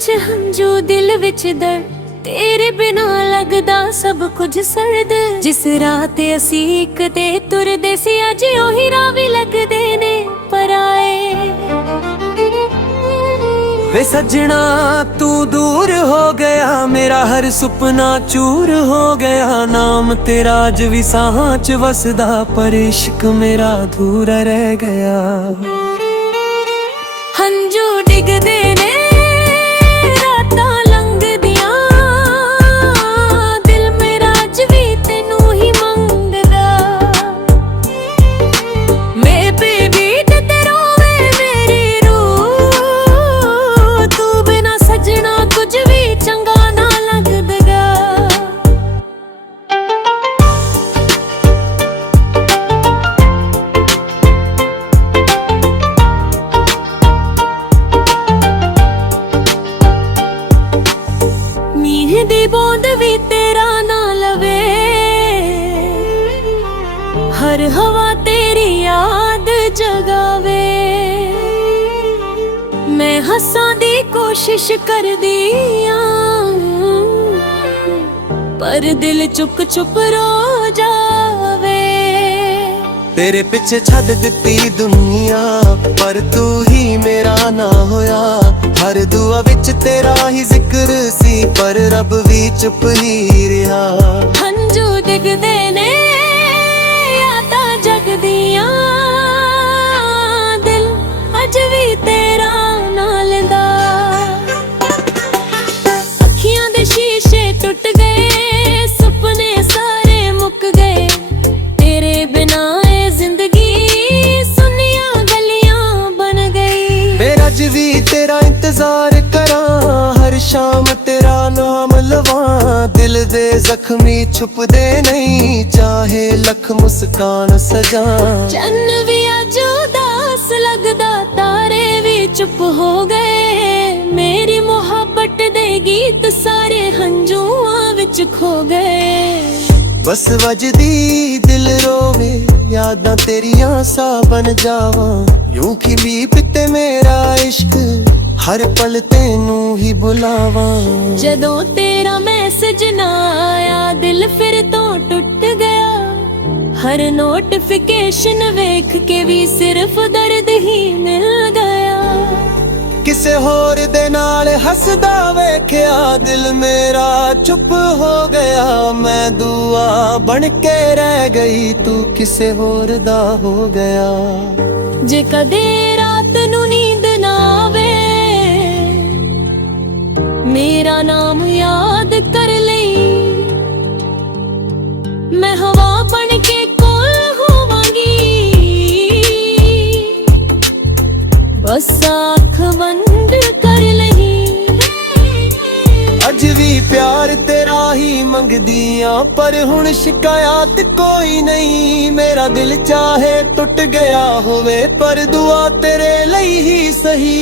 ਚ ਹੰਝੂ ਦਿਲ ਵਿੱਚ ਦਰਦ तेरे बिना लगदा सब कुछ सर्द। जिस राह ते असी इक ते तुरदे सी अज ओही राह भी लगदे ने पराए। वे सजना तू दूर हो गया, मेरा हर सुपना चूर हो गया। नाम तेरा अज भी साहां च वसदा, पर इश्क मेरा अधूरा रह गया। हंझू डिगदे ने दी बूंद भी तेरा ना लवे, हर हवा तेरी याद जगावे। मैं हंसां दी कोशिश कर दिया, पर दिल चुप चुप रो जावे। तेरे पिछे छड़ दिती दुनिया, पर तू ही मेरा ना होया। हर दुआ विच तेरा ही जिक्र सी, पर रब भी चुप ही रहा। हंझू डिगदे ने यादां जगदियां, दिल अज भी तेरा ना लैंदा। अखियां दे शीशे टुट गए, सुपने सारे मुक गए। तेरे बिना ए जिंदगी सुनिया गलियां बन गई। मेरा अज भी तेरा इंतजार करा, हर शाम तेरा नाम लवां। दिल दे जख्मी छुपदे नहीं, चाहे लख मुस्कान सजा। चन्न भी अज उदास लगदा, तारे भी चुप हो गए। मेरी मोहब्बत दे गीत सारे हंझूआं विच खो गए। बस वजदी दिल रोवे, यादां तेरियां सा बन जावां। यूं खिली पिते मेरा इश्क, हर पल तेनू ही बुलावां। जदों तेरा मैसेज ना आया, दिल फिर तो टुट गया। हर नोटिफिकेशन वेख के भी सिर्फ दर्द ही मिल गया। किसे होर दे नाल हसदा वेख्या, दिल मेरा चुप हो गया। मैं दुआ बन के रह गई, तू किसे होर दा हो गया। जे कदे रात नू नींद ना आवे, मेरा नाम याद कर लई। मैं हवा बन के कोल होवांगी, बस आँख बंद कर लही। अज भी प्यार तेरा ही मंगदियां, पर हुण शिकायत कोई नहीं। मेरा दिल चाहे टुट गया होवे, पर दुआ तेरे लई ही सही।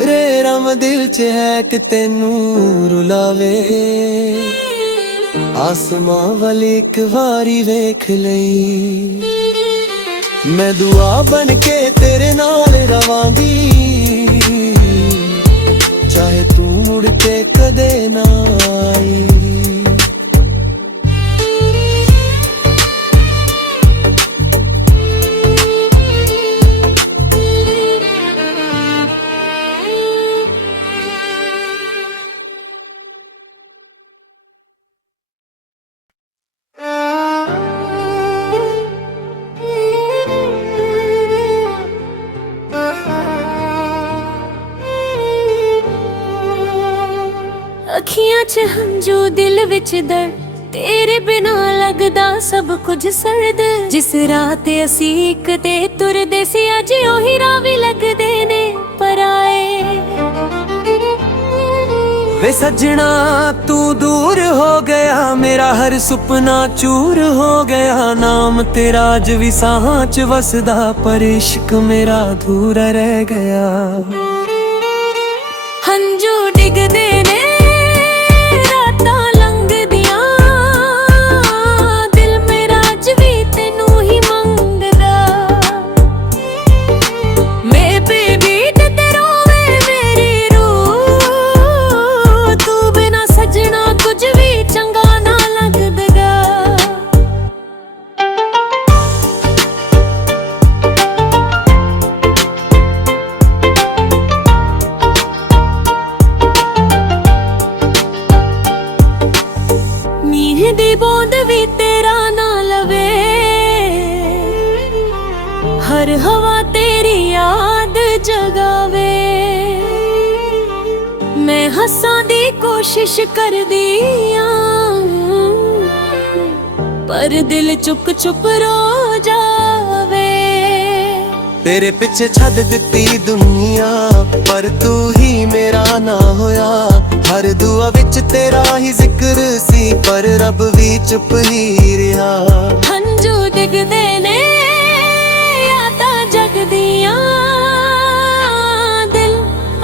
रे रम दिल च है कि तेनू रुलावे, आसमां वाल एक वारी वेख लई। मैं दुआ बन के तेरे नाल रवांगी, चाहे तू मुड़ के कदे ना आई। अखियां च हंझू दिल विच दर्द, तेरे बिना लगदा सब कुछ सर्द। जिस राह ते असी इक ते तुरदे सी अज ओही राह भी लगदे ने पराए। वे सजना तू दूर हो गया, मेरा हर सुपना चूर हो गया। नाम तेरा अज भी साहां च वसदा, पर इश्क मेरा अधूरा रह गया। हंझू डिगदे ने ਮੈਂ ਹੱਸਾਂ ਦੀ ਕੋਸ਼ਿਸ਼ ਕਰਦੀ ਆਂ, ਪਰ ਦਿਲ ਚੁੱਪ ਚੁੱਪ ਰੋ ਜਾਵੇ। ਤੇਰੇ ਪਿੱਛੇ ਛੱਡ ਦਿੱਤੀ ਦੁਨੀਆ, ਪਰ ਤੂੰ ਹੀ ਮੇਰਾ ਨਾ ਹੋਇਆ। ਹਰ ਦੁਆ ਵਿੱਚ ਤੇਰਾ ਹੀ ਜ਼ਿਕਰ ਸੀ, ਪਰ ਰੱਬ ਵੀ ਚੁੱਪ ਹੀ ਰਿਹਾ। ਹੰਝੂ ਡਿੱਗਦੇ ਨੇ ਯਾਦਾਂ ਜਗਦੀਆਂ, ਦਿਲ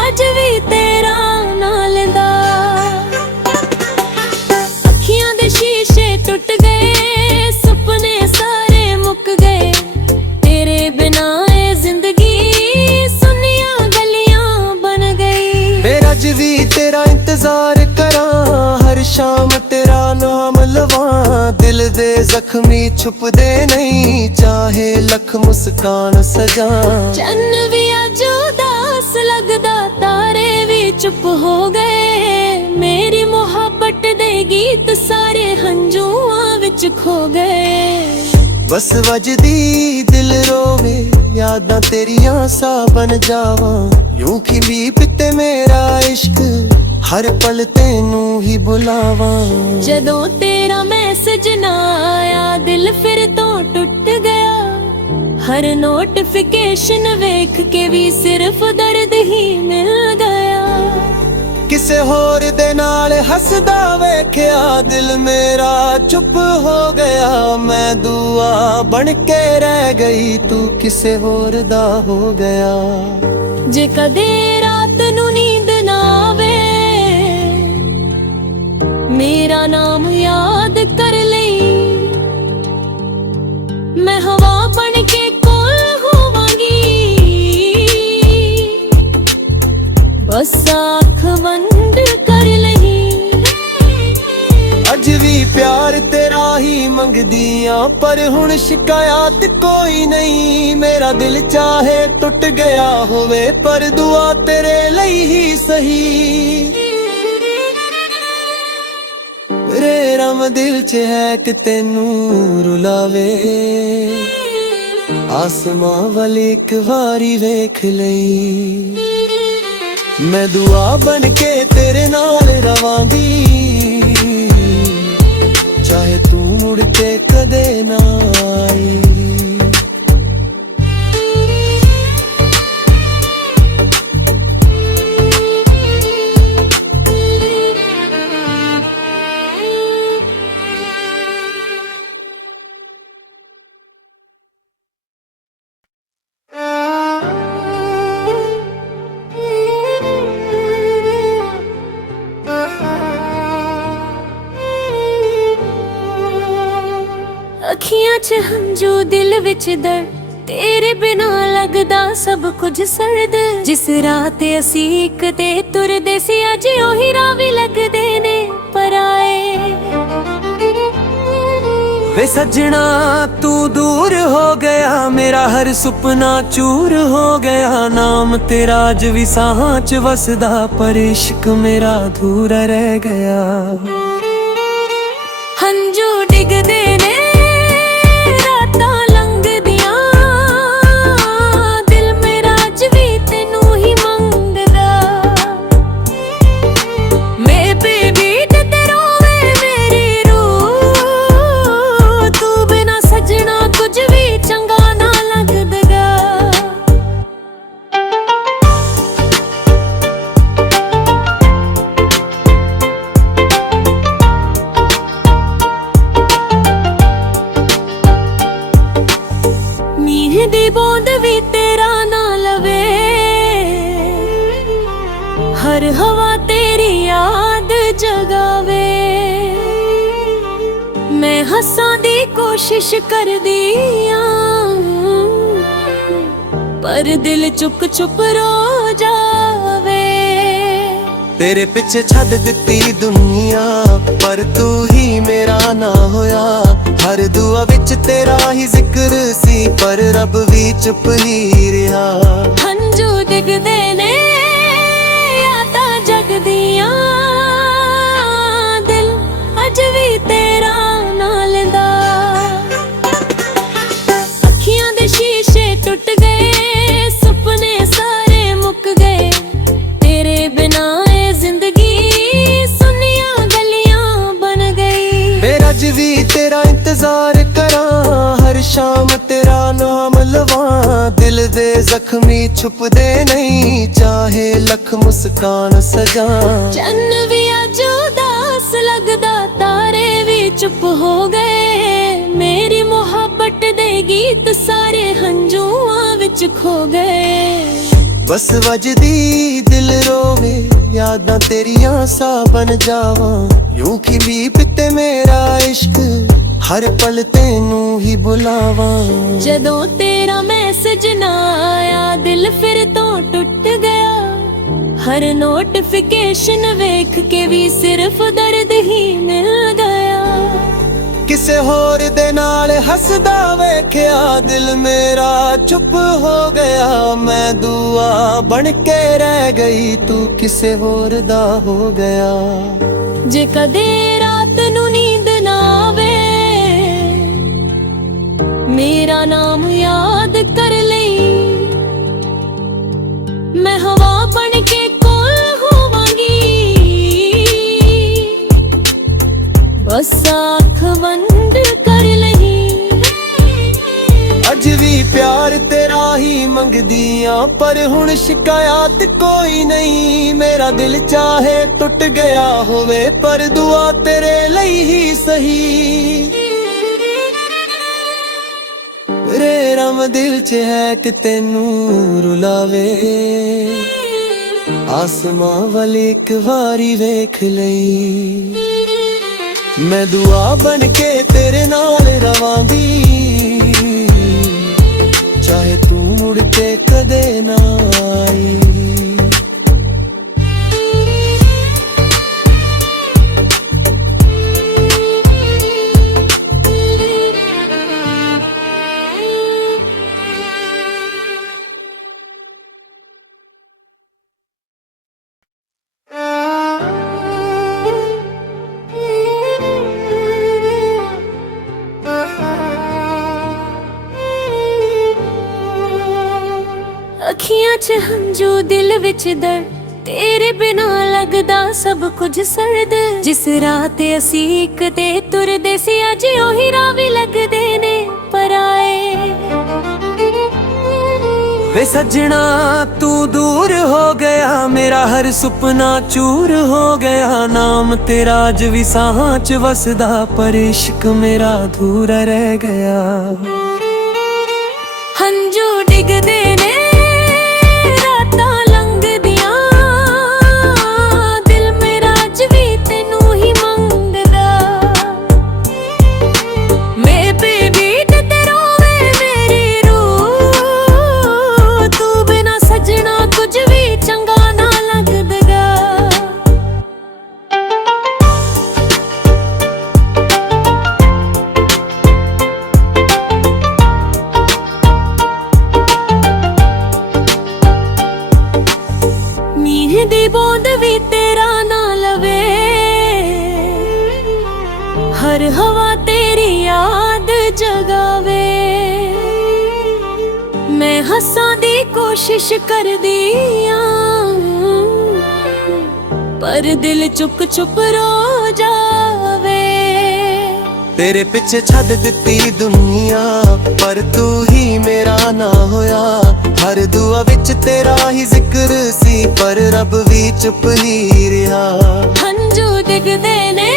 ਅੱਜ ਵੀ ਤੇਰਾ ਨਾਂ ਲੈਂਦਾ। ਅੱਖੀਆਂ ਦੇ ਸ਼ੀਸ਼ੇ ਟੁੱਟ ਗਏ, ਸੁਪਨੇ ਸਾਰੇ ਮੁੱਕ ਗਏ। ਤੇਰੇ ਬਿਨਾਂ ਇਹ ਜ਼ਿੰਦਗੀ ਸੁੰਨੀਆਂ ਗਲੀਆਂ ਬਣ ਗਈ। ਫਿਰ ਅੱਜ ਵੀ ਤੇਰਾ ਇੰਤਜ਼ਾਰ ਕਰਾਂ, ਹਰ ਸ਼ਾਮ ਤੇਰਾ ਨਾਮ ਲਵਾਂ। ਦਿਲ ਦੇ ਜ਼ਖਮੀ ਛੁਪਦੇ ਨਹੀਂ, ਚਾਹੇ ਲੱਖ ਮੁਸਕਾਨ ਸਜਾਂ। ਚੰਨ ਵੀ ਅੱਜ ਉਦਾਸ ਲੱਗਦਾ, ਤਾਰੇ ਵੀ ਚੁੱਪ ਹੋ ਗਏ। ਮੇਰੀ ਮੁਹੱਬਤ ਦੇ ਗੀਤ ਸਾਰੇ ਹੰਝੂਆਂ ਵਿੱਚ ਖੋ ਗਏ। ਬਸ ਵੱਜਦੀ ਦਿਲ ਰੋਵੇ, ਯਾਦਾਂ ਤੇਰੀਆਂ ਸਾ ਬਣ ਜਾਵਾਂ। ਯੂੰ ਖਿਲੀ ਪਿੱਤੇ ਮੇਰਾ ਇਸ਼ਕ, ਹਰ ਪਲ ਤੈਨੂੰ ਹੀ ਬੁਲਾਵਾਂ। ਜਦੋਂ ਤੇਰਾ ਮੈਸੇਜ ਨਾ ਆਇਆ, ਦਿਲ ਫਿਰ ਤੋਂ ਟੁੱਟ ਗਿਆ। ਹਰ ਨੋਟੀਫਿਕੇਸ਼ਨ ਵੇਖ ਕੇ ਵੀ ਸਿਰਫ ਦਰਦ ਹੀ ਮਿਲ ਗਿਆ। ਕਿਸੇ ਹੋਰ ਦੇ ਨਾਲ ਹੱਸਦਾ ਵੇਖਿਆ, ਦਿਲ ਮੇਰਾ ਚੁੱਪ ਹੋ ਗਿਆ। ਮੈਂ ਦੁਆ ਬਣ ਕੇ ਰਹਿ ਗਈ, ਤੂੰ ਕਿਸੇ ਹੋਰ ਦਾ ਹੋ ਗਿਆ। ਜੇ ਕਦੇ ਰਾਤ ਨੂੰ ਨੀਂਦ ਨਾ ਆਵੇ, ਮੇਰਾ ਨਾਮ ਯਾਦ ਕਰ ਲਈ। ਮੈਂ ਹਵਾ ਬਣ ਕੇ ਕੋਲ ਹੋਵਾਂਗੀ, ਬਸ ਅੱਖ ਬੰਦ ਕਰ ਲਈ। ਅੱਜ ਵੀ ਪਿਆਰ ਤੇਰਾ ਹੀ ਮੰਗਦੀਆਂ, ਪਰ ਹੁਣ ਸ਼ਿਕਾਇਤ ਕੋਈ ਨਹੀਂ। ਮੇਰਾ ਦਿਲ ਚਾਹੇ ਟੁੱਟ ਗਿਆ ਹੋਵੇ, ਪਰ ਦੁਆ ਤੇਰੇ ਲਈ ਹੀ ਸਹੀ। ਰੇ ਰਮ ਦਿਲ ਚ ਹੈ ਕਿ ਤੈਨੂੰ ਰੁਲਾਵੇ, ਆਸਮਾਂ ਵੱਲ ਇੱਕ ਵਾਰੀ ਵੇਖ ਲਈ। ਮੈਂ ਦੁਆ ਬਣ ਕੇ ਤੇਰੇ ਨਾਲ ਰਵਾਂਗੀ, ਚਾਹੇ ਤੂੰ ਮੁੜ ਕੇ ਕਦੇ ਨਾ ਆਈ। ਅੱਖੀਆਂ 'ਚ ਹੰਝੂ ਦਿਲ ਵਿੱਚ ਦਰਦ, ਤੇਰੇ ਬਿਨਾਂ ਲੱਗਦਾ ਸਭ ਕੁਝ ਸਰਦ। ਜਿਸ ਰਾਹ ਤੇ ਅਸੀਂ ਇੱਕ ਤੇ ਤੁਰਦੇ ਸੀ, ਅੱਜ ਉਹੀ ਰਾਹ ਵੀ ਲੱਗਦੇ ਨੇ ਪਰਾਏ। ਵੇ ਸੱਜਣਾ ਤੂੰ ਦੂਰ ਹੋ ਗਿਆ, ਮੇਰਾ ਹਰ ਸੁਪਨਾ ਚੂਰ ਹੋ ਗਿਆ। ਨਾਮ ਤੇਰਾ ਅੱਜ ਵੀ ਸਾਹਾਂ 'ਚ ਵਸਦਾ, ਪਰ ਇਸ਼ਕ ਮੇਰਾ ਅਧੂਰਾ ਰਹਿ ਗਿਆ। ਹੰਝੂ ਡਿੱਗਦੇ ਨੇ ਰਾਤਾਂ ਲੰਘਦੀਆਂ, ਦਿਲ ਮੇਰਾ ਅੱਜ ਵੀ ਤੈਨੂੰ ਹੀ ਮੰਗਦਾ। ਮੇਰੇ ਬੇਬੀ ਤੇ ਰੋਵੇ ਮੇਰੀ ਰੂਹ, ਤੂੰ ਬਿਨਾ ਸੱਜਣਾ ਕੁਝ ਵੀ ਚੰਗਾ ਨਾ ਲੱਗਦਾ। ਮੀਂਹ ਦੀ ਬੂੰਦ ਵੀ ਤੇਰਾ ਨਾ ਲਵੇ, ਹਰ ਹਵਾ ਤੇਰੀ ਯਾਦ ਜਗਾਵੇ। ਮੈਂ ਹੱਸਾਂ ਦੀ ਕੋਸ਼ਿਸ਼ ਕਰਦੀ ਆਂ, ਪਰ ਦਿਲ ਚੁੱਪ ਚੁੱਪ ਰੋ ਜਾਵੇ। ਤੇਰੇ ਪਿੱਛੇ ਛੱਡ ਦਿੱਤੀ ਦੁਨੀਆ, ਪਰ ਤੂੰ ਹੀ ਮੇਰਾ ਨਾ ਹੋਇਆ। ਹਰ ਦੁਆ ਵਿੱਚ ਤੇਰਾ ਹੀ ਜ਼ਿਕਰ ਸੀ, ਪਰ ਰੱਬ ਵੀ ਚੁੱਪ ਹੀ ਰਿਹਾ। ਹੰਝੂ ਡਿੱਗਦੇ ਨੇ ਯਾਦਾਂ ਜਗਦੀਆਂ, ਦਿਲ ਅੱਜ ਵੀ ਤੇਰਾ ਨਾਂ ਲੈਂਦਾ। ਅੱਖੀਆਂ ਦੇ ਸ਼ੀਸ਼ੇ ਟੁੱਟ ਗਏ, ਸੁਪਨੇ ਸਾਰੇ ਮੁੱਕ ਗਏ। ਤੇਰੇ ਬਿਨਾਂ ਇਹ ਜ਼ਿੰਦਗੀ भी तेरा इंतजार करां, हर शाम तेरा नाम लवां। दिल दे जख्मी छुपदे नहीं, चाहे लख मुस्कान सजां। चन्न भी अज उदास लगदा, तारे भी चुप हो गए। मेरी मोहब्बत दे गीत सारे हंझुआं विच खो गए। बस वजदी दिल रोवे, यादां तेरियां सा बन जावां। यूं खिली पिते मेरा इश्क, हर पल तेनू ही बुलावां। जदों तेरा मैसेज ना आया, दिल फिर तो टुट गया। हर नोटिफिकेशन वेख के भी सिर्फ दर्द ही मिल गया। किसे होर दे नाल हसदा वेख्या, दिल मेरा चुप हो गया। मैं दुआ बन के रह गई, तू किसे होर दा हो गया। जे कदे रात नू नींद ना आवे, मेरा नाम याद कर लई। मैं हवा बन के कोल होवांगी, बस आँख बंद कर लही। अज भी प्यार तेरा ही मंगदियां, पर हुण शिकायत कोई नहीं। मेरा दिल चाहे टुट गया होवे, पर दुआ तेरे लई ही सही। रे रम दिल च है कि तेनू रुलावे, आसमां वाली एक वारी वेख लई। मैं दुआ बन के तेरे नाल रवांगी, चाहे तू मुड़ के कदे ना आई। अखियां च हंझू दिल विच दर्द, तेरे बिना लगदा सब कुछ सर्द। जिस राह ते असी इक ते तुरदे सी, अज ओही राह भी लगदे ने पराए। वे सजना तू दूर हो गया, मेरा हर सुपना चूर हो गया। नाम तेरा अज भी साहां च वसदा, पर इश्क मेरा अधूरा रह गया। हंझू डिगदे ने रातां लंघदियां, दिल मेरा अज भी तेनू ही मंगदा। मैं बेबीट ते रोवे मेरी रूह, तू बिना सजना कुछ भी चंगा ना लगदगा। मींह दी बूंद भी तेरा ना लवे, हर हवा तेरी याद जगावे। मैं हंसां दी कोशिश करदी आं, पर दिल चुप चुप रो जावे। तेरे पिछे छड दित्ती दुनिया, पर तू ही मेरा ना होया। हर दुआ विच तेरा ही जिक्र सी, पर रब भी चुप ही रहा। हंझू डिगदे ने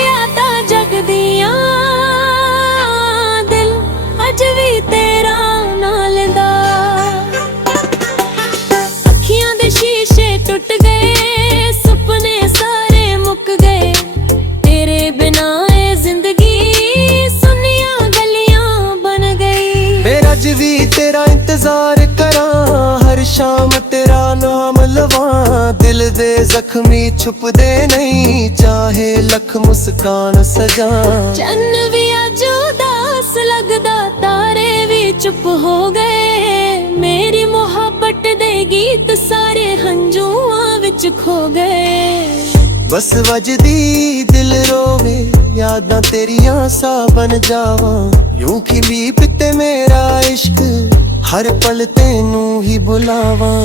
यादां जगदियां, दिल अज भी तेरा नाल दा। अखियां दे शीशे टुट गए, सुपने सारे मुक गए। तेरे बिना ए जिंदगी सुनियां गलियां बन गई। मेरा अज भी तेरा इंतजार करां, हर शाम तेरा नाम लवां। दिल दे जख्मी छुपदे नहीं, चाहे लख मुस्कान सजां। चन्न भी अज उदास लगदा, तारे भी चुप हो गए। मेरी मोहब्बत दे गीत सारे हंझुआं विच खो गए। बस वजदी दिल रोवे, यादां तेरियां सा बन जावां। यूं खिली पिते मेरा इश्क, हर पल तेनू ही बुलावां।